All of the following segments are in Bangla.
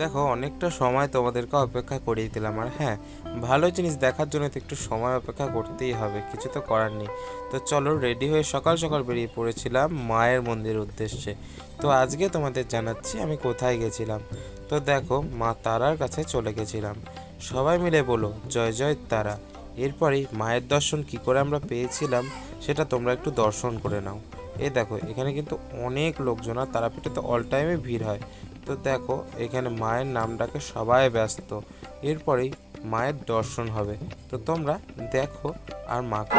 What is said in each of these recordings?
দেখো অনেকটা সময় তোমাদেরকে অপেক্ষা করিয়ে দিলাম, আর হ্যাঁ, ভালো জিনিস দেখার জন্য তো একটু সময় অপেক্ষা করতেই হবে, কিছু তো করার নেই। তো চলো, রেডি হয়ে সকাল সকাল বেরিয়ে পড়েছিলাম মায়ের মন্দিরের উদ্দেশ্যে। তো আজকে তোমাদের জানাচ্ছি আমি কোথায় গেছিলাম। তো দেখো, মা তারার কাছে চলে গেছিলাম। সবাই মিলে বলো জয় জয় তারা। এরপরেই মায়ের দর্শন কি করে আমরা পেয়েছিলাম সেটা তোমরা একটু দর্শন করে নাও। এই দেখো, এখানে কিন্তু অনেক লোকজন, আর তারাপীঠে তো অল টাইমে ভিড় হয়। তো দেখো, এখানে মায়ের নাম ডাকে সবাই ব্যস্ত। এরপরেই মায়ের দর্শন হবে। তো তোমরা দেখো আর মাকে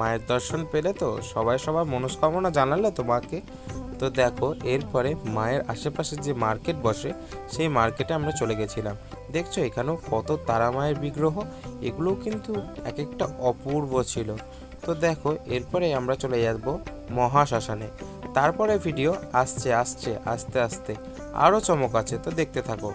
মায়ের দর্শন পেলে তো সবাই সবার মনস্কামনা জানালে তো মাকে। তো দেখো, এরপরে মায়ের আশেপাশে যে মার্কেট বসে সেই মার্কেটে আমরা চলে গেছিলাম। দেখছো এখানেও কত তারা মায়ের বিগ্রহ, এগুলোও কিন্তু এক একটা অপূর্ব ছিল। তো দেখো, এরপরে আমরা চলে যাবো মহাশ্মশানে। তারপরে ভিডিও আসছে আসছে আস্তে আস্তে, আরও চমক আছে, তো দেখতে থাকো।